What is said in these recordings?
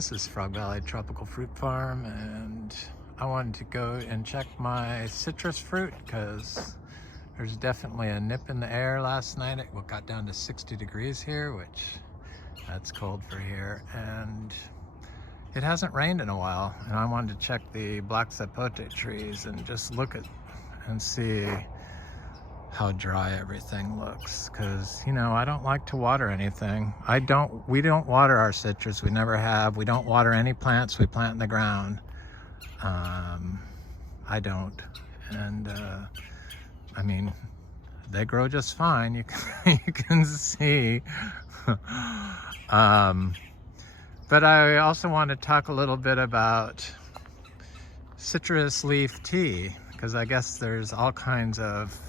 This is Frog Valley Tropical Fruit Farm, and I wanted to go and check my citrus fruit because there's definitely a nip in the air last night. It got down to 60 degrees here, which that's cold for here, and it hasn't rained in a while. And I wanted to check the black sapote trees and just look at and see how dry everything looks, because I don't like to water anything. We don't water our citrus. We never have. We don't water any plants we plant in the ground. I don't, and I mean, they grow just fine. You can see. But I also want to talk a little bit about citrus leaf tea, because I guess there's all kinds of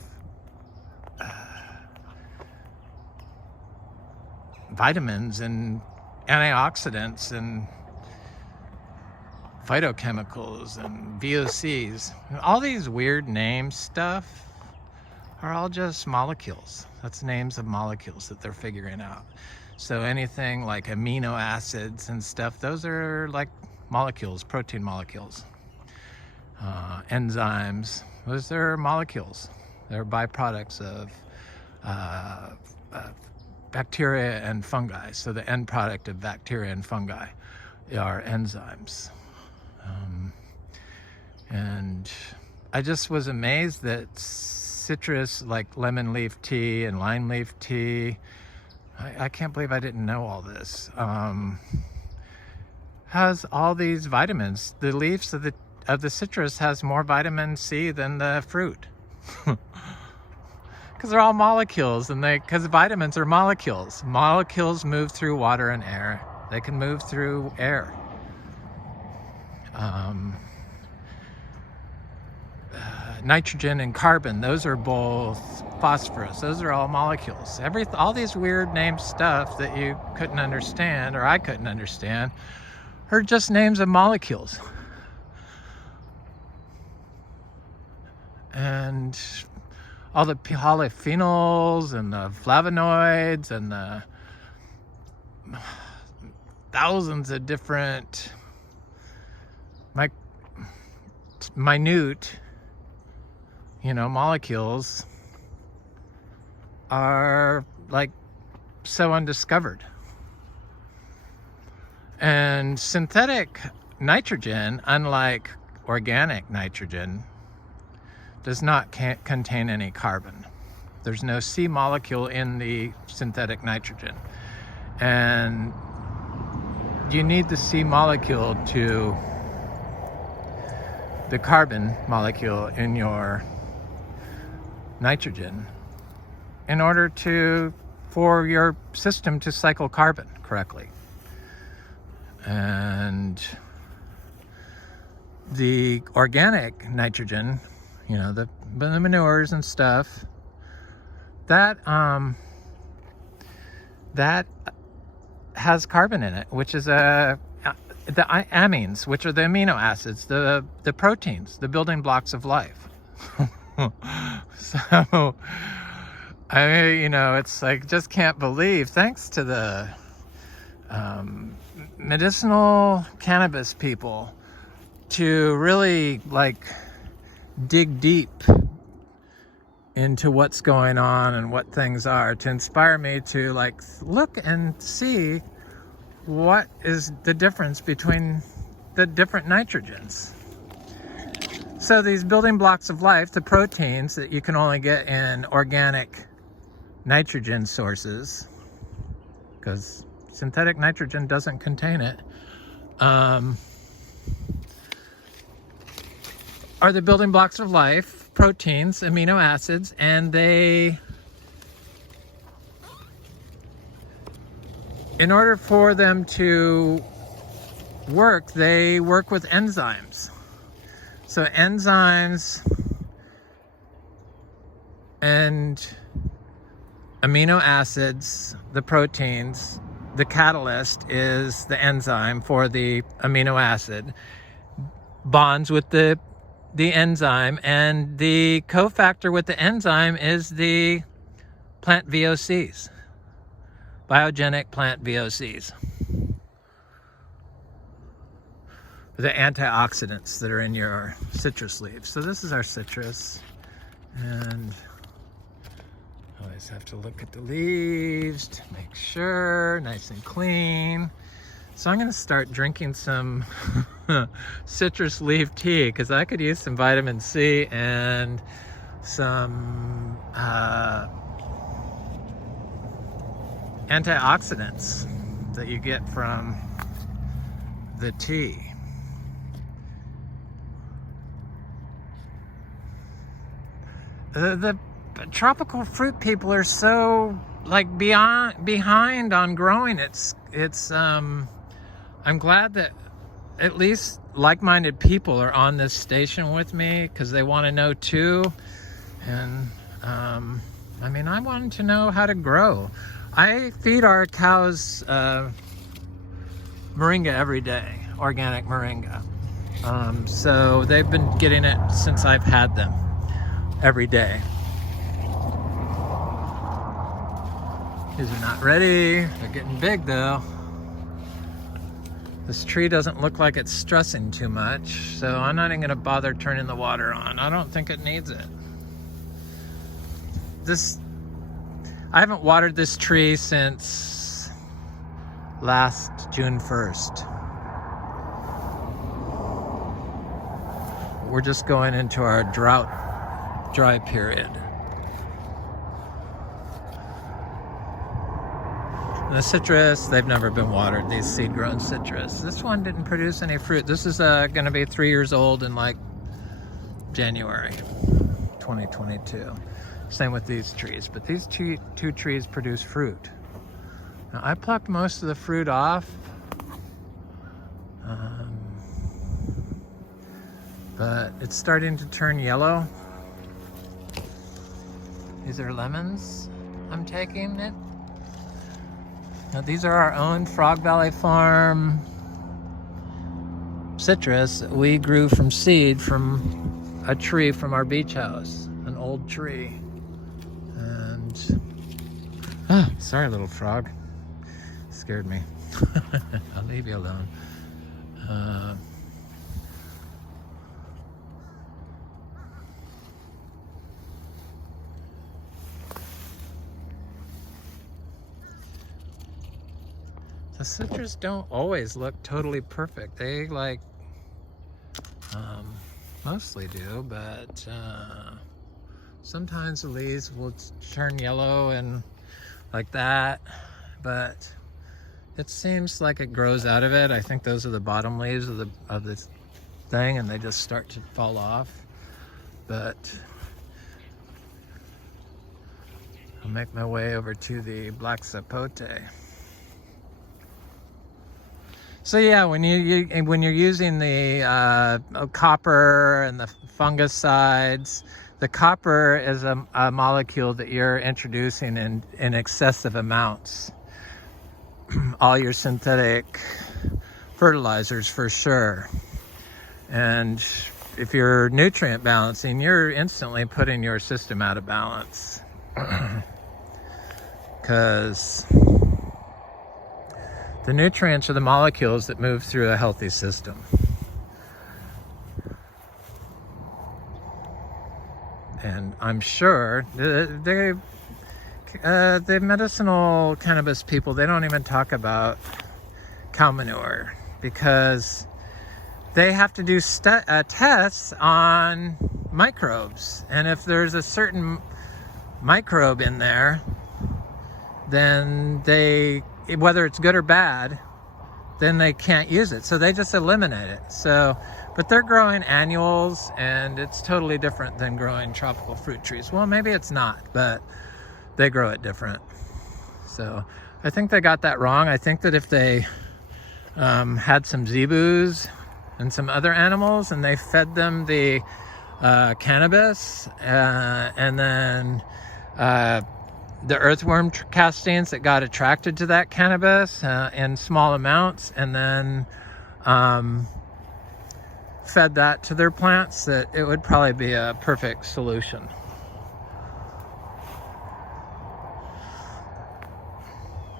vitamins and antioxidants and phytochemicals and VOCs. All these weird name stuff are all just molecules. That's names of molecules that they're figuring out. So anything like amino acids and stuff, those are like molecules, protein molecules. Enzymes, those are molecules. They're byproducts of bacteria and fungi. So the end product of bacteria and fungi are enzymes. And I just was amazed that citrus, like lemon leaf tea and lime leaf tea, I can't believe I didn't know all this, has all these vitamins. The leaves of the citrus has more vitamin C than the fruit. Because they're all molecules, and because vitamins are molecules. Molecules move through water and air. They can move through air. Nitrogen and carbon, those are both phosphorus. Those are all molecules. All these weird named stuff that you couldn't understand, or I couldn't understand, are just names of molecules. And all the polyphenols and the flavonoids and the thousands of different minute molecules are like so undiscovered. And synthetic nitrogen, unlike organic nitrogen, does not contain any carbon. There's no C molecule in the synthetic nitrogen. And you need the C molecule to the carbon molecule in your nitrogen in order for your system to cycle carbon correctly. And the organic nitrogen, the manures and stuff, that has carbon in it, which is the amines, which are the amino acids, the proteins, the building blocks of life. So, it's like, just can't believe, thanks to the medicinal cannabis people, to really dig deep into what's going on and what things are, to inspire me to look and see what is the difference between the different nitrogens. So these building blocks of life, the proteins that you can only get in organic nitrogen sources, because synthetic nitrogen doesn't contain it, are the building blocks of life, proteins, amino acids, and in order for them to work, they work with enzymes. So enzymes and amino acids, the proteins, the catalyst is the enzyme for the amino acid, bonds with the enzyme, and the cofactor with the enzyme is the plant VOCs, biogenic plant VOCs. the antioxidants that are in your citrus leaves. So this is our citrus, and I always have to look at the leaves to make sure, nice and clean. So I'm gonna start drinking some citrus leaf tea because I could use some vitamin C and some antioxidants that you get from the tea. The tropical fruit people are so like behind on growing. I'm glad that at least like-minded people are on this station with me because they want to know too. And I mean, I wanted to know how to grow. I feed our cows moringa every day, organic moringa. So they've been getting it since I've had them every day. These are not ready. They're getting big though. This tree doesn't look like it's stressing too much, so I'm not even gonna bother turning the water on. I don't think it needs it. I haven't watered this tree since last June 1st. We're just going into our dry period. And the citrus, they've never been watered, these seed-grown citrus. This one didn't produce any fruit. This is gonna be 3 years old in like January 2022. Same with these trees, but these two trees produce fruit. Now, I plucked most of the fruit off, but it's starting to turn yellow. These are lemons I'm taking it. Now these are our own Frog Valley Farm citrus that we grew from seed from a tree from our beach house, an old tree. And sorry, little frog, scared me. I'll leave you alone. The citrus don't always look totally perfect. They mostly do, but sometimes the leaves will turn yellow and like that, but it seems like it grows out of it. I think those are the bottom leaves of the thing, and they just start to fall off. But I'll make my way over to the black sapote. So yeah, when you're using the copper and the fungicides, the copper is a molecule that you're introducing in excessive amounts. All your synthetic fertilizers for sure. And if you're nutrient balancing, you're instantly putting your system out of balance. Because the nutrients are the molecules that move through a healthy system. And I'm sure the medicinal cannabis people, they don't even talk about cow manure because they have to do tests on microbes. And if there's a certain microbe in there, then whether it's good or bad, then they can't use it. So they just eliminate it. So, but they're growing annuals, and it's totally different than growing tropical fruit trees. Well, maybe it's not, but they grow it different. So I think they got that wrong. I think that if they had some zebus and some other animals and they fed them the cannabis and then the earthworm castings that got attracted to that cannabis in small amounts, and then fed that to their plants, that it would probably be a perfect solution.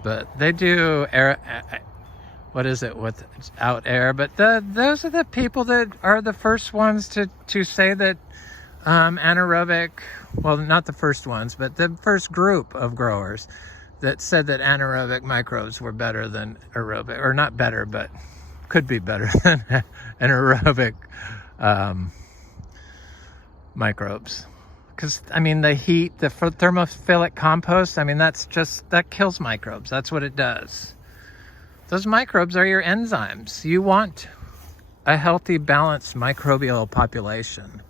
But they do what is it, without air. But those are the people that are the first ones to say that anaerobic, well, not the first ones, but the first group of growers that said that anaerobic microbes were better than aerobic, or not better, but could be better than anaerobic microbes. Because, I mean, the heat, the thermophilic compost, I mean, that kills microbes. That's what it does. Those microbes are your enzymes. You want a healthy, balanced microbial population.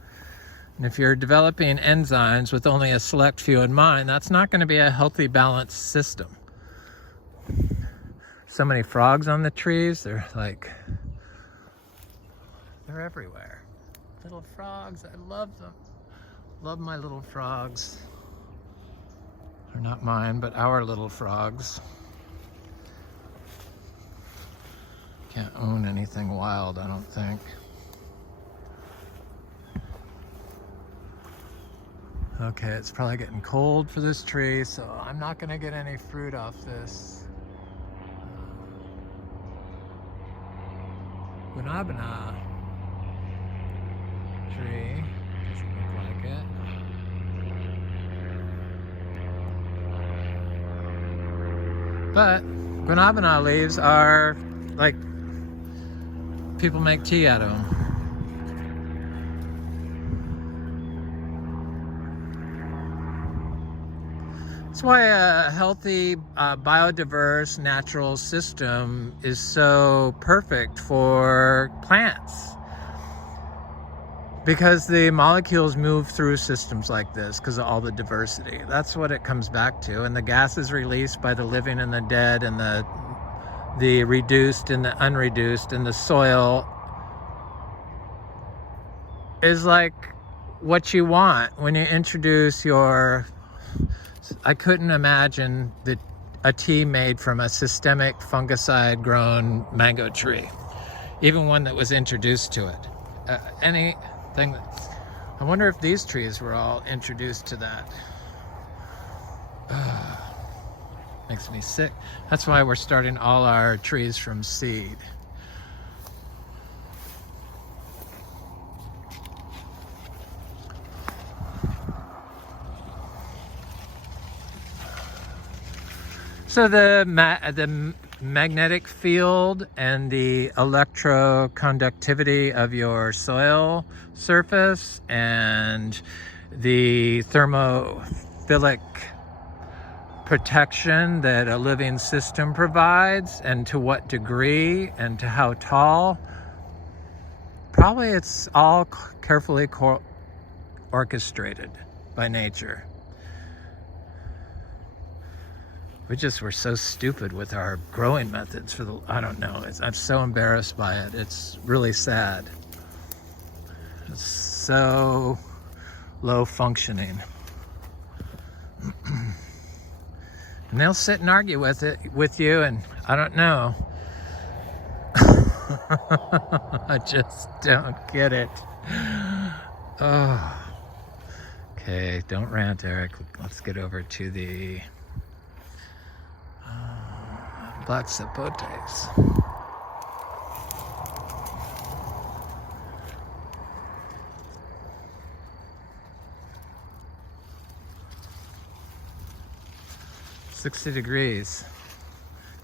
And if you're developing enzymes with only a select few in mind, that's not going to be a healthy, balanced system. So many frogs on the trees. They're everywhere. Little frogs, I love them. Love my little frogs. They're not mine, but our little frogs. Can't own anything wild, I don't think. Okay, it's probably getting cold for this tree, so I'm not gonna get any fruit off this guanabana tree. Doesn't look like it. But guanabana leaves are like, people make tea out of them. That's why a healthy, biodiverse, natural system is so perfect for plants. Because the molecules move through systems like this because of all the diversity. That's what it comes back to. And the gases released by the living and the dead, and the reduced and the unreduced, and the soil is like what you want when you introduce your... I couldn't imagine a tea made from a systemic fungicide grown mango tree, even one that was introduced to it. Anything that, I wonder if these trees were all introduced to that. Makes me sick. That's why we're starting all our trees from seed. So the magnetic field and the electroconductivity of your soil surface, and the thermophilic protection that a living system provides, and to what degree and to how tall, probably it's all carefully orchestrated by nature. We just were so stupid with our growing methods I don't know. I'm so embarrassed by it. It's really sad. It's so low functioning. And they'll sit and argue with you, and I don't know. I just don't get it. Oh. Okay, don't rant, Eric. Let's get over to the black sapotes. $60 degrees.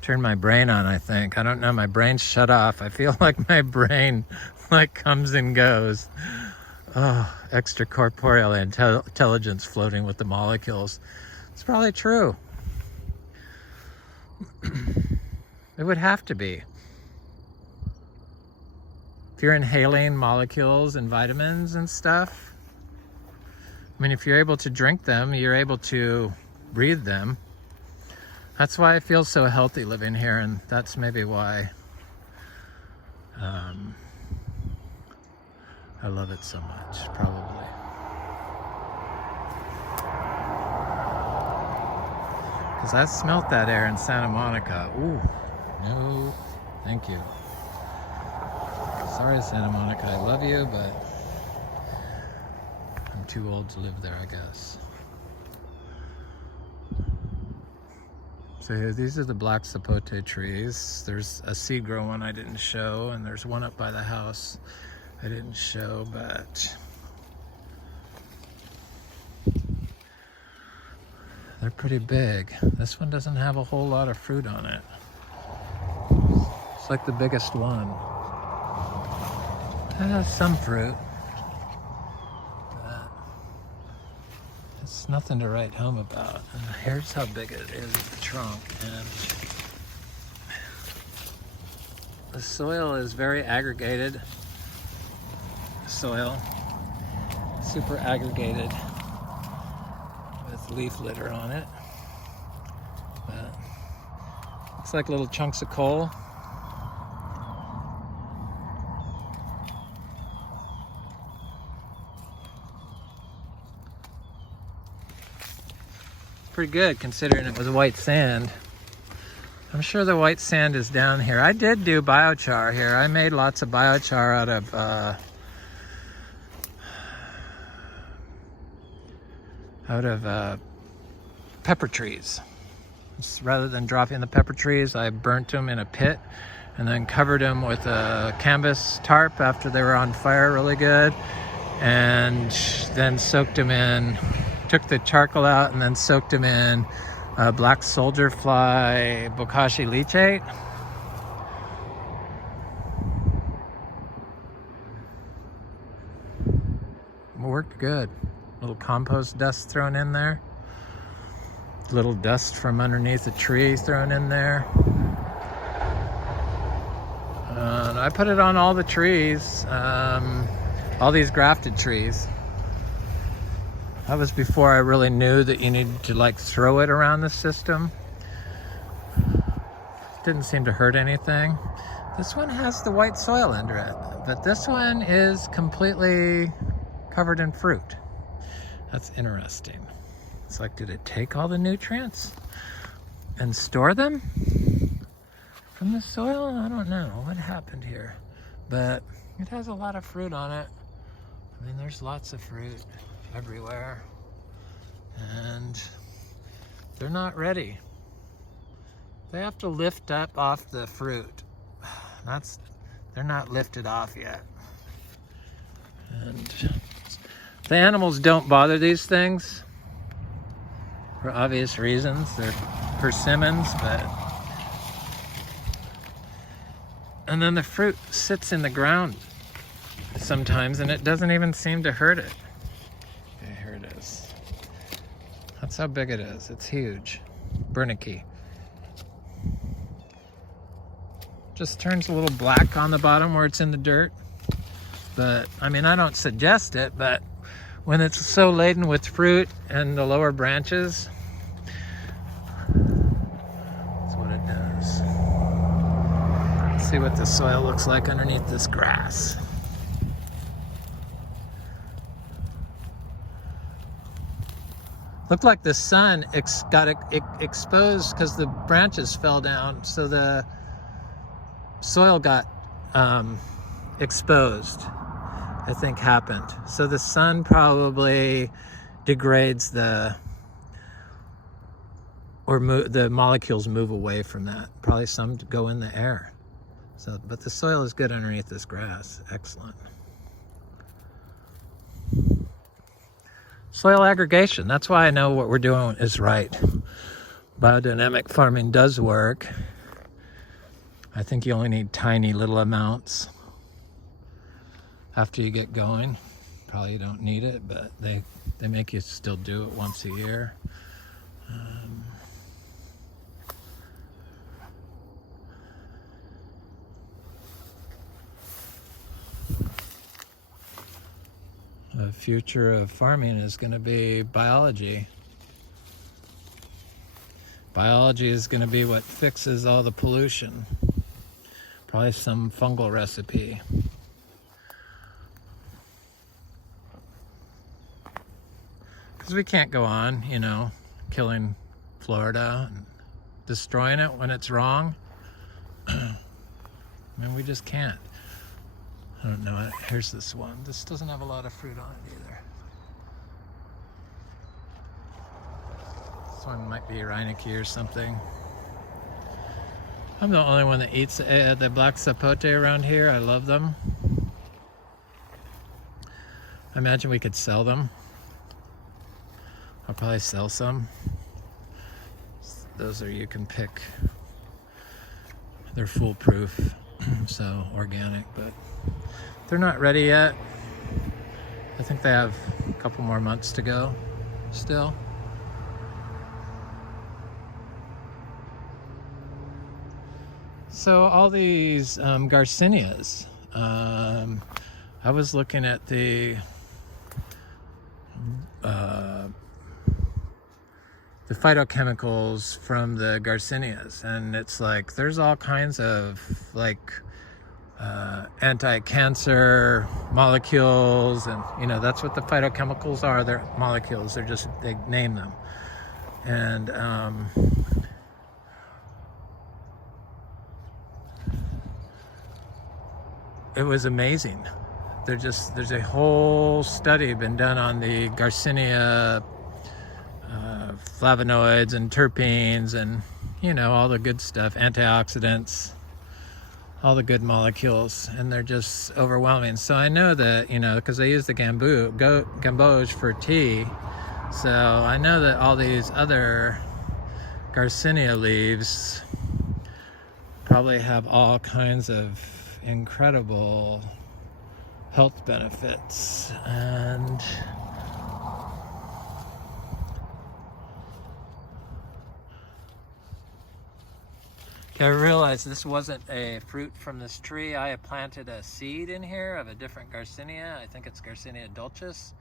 Turn my brain on, I think. I don't know, my brain's shut off. I feel like my brain comes and goes. Oh, extracorporeal intelligence floating with the molecules. It's probably true. It would have to be. If you're inhaling molecules and vitamins and stuff, I mean, if you're able to drink them, you're able to breathe them. That's why I feel so healthy living here, and that's maybe why I love it so much, probably. Because I smelt that air in Santa Monica. Ooh, no, thank you. Sorry, Santa Monica, I love you, but I'm too old to live there, I guess. So these are the black sapote trees. There's a seed grow one I didn't show, and there's one up by the house I didn't show, but they're pretty big. This one doesn't have a whole lot of fruit on it. It's like the biggest one. It has some fruit, but it's nothing to write home about. And here's how big it is, the trunk. And the soil is very aggregated soil, super aggregated with leaf litter on it. But looks like little chunks of coal. Pretty good considering it was white sand. I'm sure the white sand is down here. I did do biochar here. I made lots of biochar out of pepper trees. Rather than dropping the pepper trees, I burnt them in a pit and then covered them with a canvas tarp after they were on fire really good, and then soaked them in, took the charcoal out and then soaked them in black soldier fly bokashi leachate. Worked good. Little compost dust thrown in there. Little dust from underneath the tree thrown in there. And I put it on all the trees, all these grafted trees. That was before I really knew that you needed to like throw it around the system. Didn't seem to hurt anything. This one has the white soil under it, but this one is completely covered in fruit. That's interesting. It's like, did it take all the nutrients and store them from the soil? I don't know what happened here, but it has a lot of fruit on it. I mean, there's lots of fruit everywhere, and they're not ready. They have to lift up off the fruit. They're not lifted off yet. And the animals don't bother these things for obvious reasons. They're persimmons, and then the fruit sits in the ground sometimes and it doesn't even seem to hurt it. Okay, here it is. That's how big it is. It's huge. Burnicky. Just turns a little black on the bottom where it's in the dirt. But, I mean, I don't suggest it, but when it's so laden with fruit and the lower branches, that's what it does. Let's see what the soil looks like underneath this grass. Looked like the sun got exposed because the branches fell down, so the soil got exposed, I think happened. So the sun probably degrades the molecules move away from that. Probably some go in the air. So, but the soil is good underneath this grass. Excellent. Soil aggregation. That's why I know what we're doing is right. Biodynamic farming does work. I think you only need tiny little amounts after you get going. Probably you don't need it, but they make you still do it once a year. The future of farming is going to be biology. Biology is going to be what fixes all the pollution. Probably some fungal recipe. Because we can't go on, killing Florida and destroying it when it's wrong. I mean, we just can't. I don't know. Here's this one. This doesn't have a lot of fruit on it either. This one might be Reineke or something. I'm the only one that eats the black sapote around here. I love them. I imagine we could sell them. I'll probably sell some. Those are, you can pick. They're foolproof, so organic, but they're not ready yet. I think they have a couple more months to go still. So all these Garcinias, I was looking at the phytochemicals from the Garcinias, and it's like there's all kinds of like anti-cancer molecules, and you know that's what the phytochemicals are. They're molecules. They're just, they name them, and it was amazing. There's a whole study been done on the Garcinia flavonoids and terpenes and, you know, all the good stuff, antioxidants, all the good molecules, and they're just overwhelming. So I know that, you know, because I use the gamboge for tea, so I know that all these other Garcinia leaves probably have all kinds of incredible health benefits. And I realized this wasn't a fruit from this tree. I had planted a seed in here of a different Garcinia. I think it's Garcinia dulcis.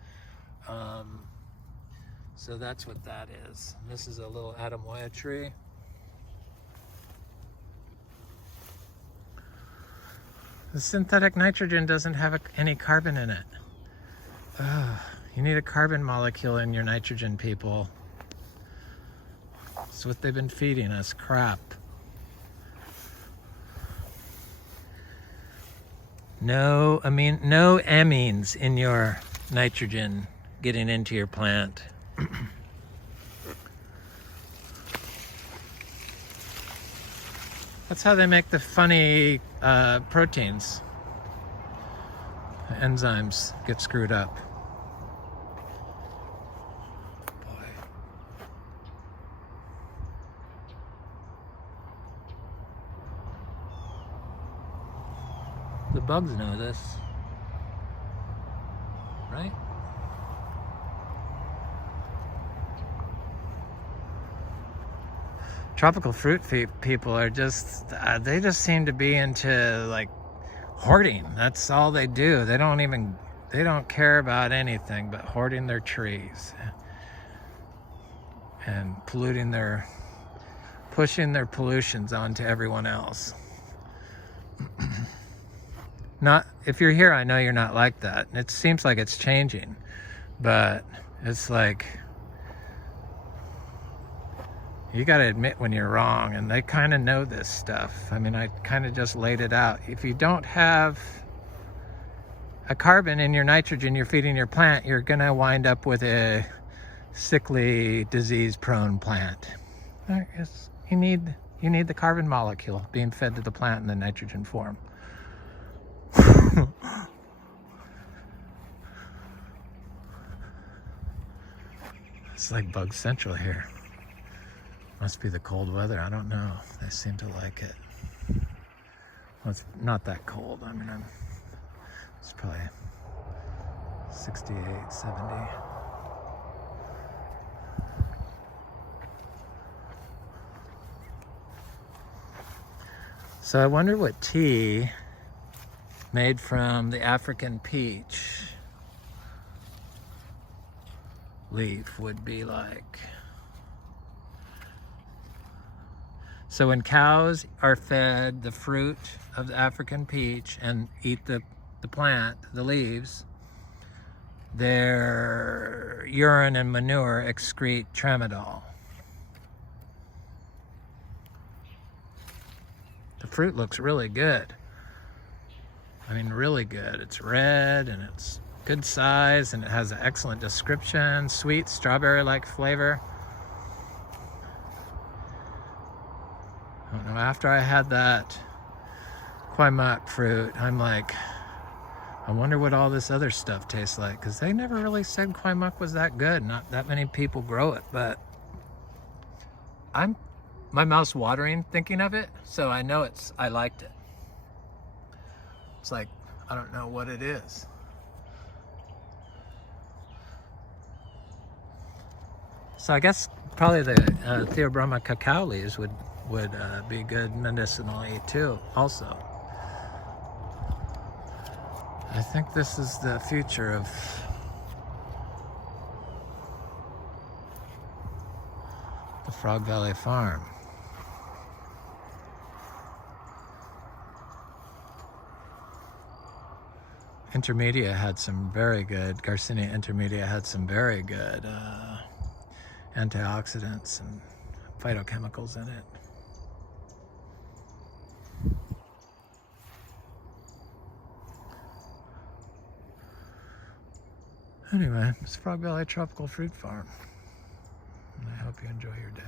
So that's what that is. This is a little Adamoya tree. The synthetic nitrogen doesn't have any carbon in it. You need a carbon molecule in your nitrogen, people. That's what they've been feeding us, crap. No amines in your nitrogen getting into your plant. That's how they make the funny proteins. The enzymes get screwed up. Boy. The bugs know this, right? Tropical fruit people are just, they just seem to be into like hoarding. That's all they do. They don't care about anything but hoarding their trees and pushing their pollutions onto everyone else. Not, if you're here, I know you're not like that. It seems like it's changing, but it's like, you got to admit when you're wrong, and they kind of know this stuff. I mean, I kind of just laid it out. If you don't have a carbon in your nitrogen you're feeding your plant, you're going to wind up with a sickly, disease-prone plant. You need the carbon molecule being fed to the plant in the nitrogen form. It's like bug central here. Must be the cold weather. I don't know. They seem to like it. Well, it's not that cold. I mean, it's probably 68, 70. So I wonder what tea made from the African peach leaf would be like. So when cows are fed the fruit of the African peach and eat the plant, the leaves, their urine and manure excrete tramadol. The fruit looks really good. I mean, really good. It's red and it's good size and it has an excellent description, sweet strawberry-like flavor. I don't know after I had that Quaimak fruit, I'm like, I wonder what all this other stuff tastes like, because they never really said Quaimak was that good. Not that many people grow it, but my mouth's watering thinking of it, so I know I liked it. It's like, I don't know what it is. So I guess probably the Theobroma cacao leaves would be good medicinally too, also. I think this is the future of the Frog Valley Farm. Intermedia had some very good, Garcinia intermedia had some very good antioxidants and phytochemicals in it. Anyway, it's Frog Valley Tropical Fruit Farm. And I hope you enjoy your day.